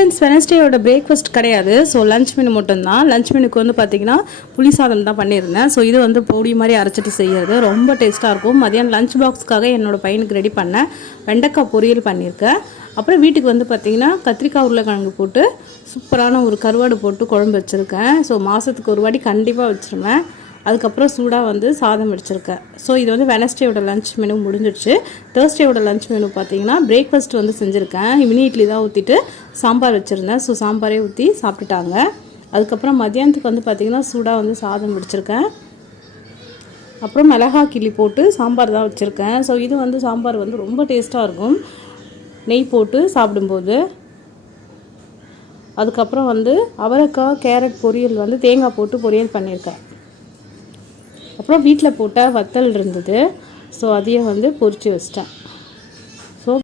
Friends, வெனஸ்டேயோட breakfast கிடையாது. So lunch menu மட்டும்தான். Lunch மெனுக்கு வந்து பார்த்திங்கன்னா புளி சாதம் தான் பண்ணியிருந்தேன். ஸோ இது வந்து பொடி மாதிரி அரைச்சிட்டு செய்கிறது ரொம்ப டேஸ்ட்டாக இருக்கும். மதியானம் லஞ்ச் பாக்ஸ்க்காக என்னோடய பையனுக்கு ரெடி பண்ணேன். வெண்டைக்காய் பொரியல் பண்ணியிருக்கேன். அப்புறம் வீட்டுக்கு வந்து பார்த்திங்கன்னா கத்திரிக்காய் உருளைக்கிழங்கு போட்டு சூப்பரான ஒரு கருவாடு போட்டு குழம்பு வச்சுருக்கேன். ஸோ மாதத்துக்கு ஒரு வாட்டி கண்டிப்பாக வச்சுருவேன். அதுக்கப்புறம் சூடாக வந்து சாதம் வச்சுருக்கேன். ஸோ இது வந்து வெனஸ்டேயோட லஞ்ச் மெனு முடிஞ்சிடுச்சு. தேர்ஸ்டேயோட லஞ்ச் மெனு பார்த்தீங்கன்னா பிரேக்ஃபாஸ்ட் வந்து செஞ்சுருக்கேன். மினி இட்லி தான் ஊற்றிட்டு சாம்பார் வச்சுருந்தேன். ஸோ சாம்பாரே ஊற்றி சாப்பிட்டுட்டாங்க. அதுக்கப்புறம் மதியானத்துக்கு வந்து பார்த்திங்கன்னா சூடாக வந்து சாதம் வச்சுருக்கேன். அப்புறம் மிளகா கிள்ளி போட்டு சாம்பார் தான் வச்சுருக்கேன். ஸோ இது வந்து சாம்பார் வந்து ரொம்ப டேஸ்ட்டாக இருக்கும் நெய் போட்டு சாப்பிடும்போது. அதுக்கப்புறம் வந்து அவரைக்காய் கேரட் பொரியல் வந்து தேங்காய் போட்டு பொரியல் பண்ணியிருக்கேன். அப்புறம் வீட்டில் போட்ட வத்தல் இருந்தது. ஸோ அதையும் வந்து பொரித்து வச்சிட்டேன்.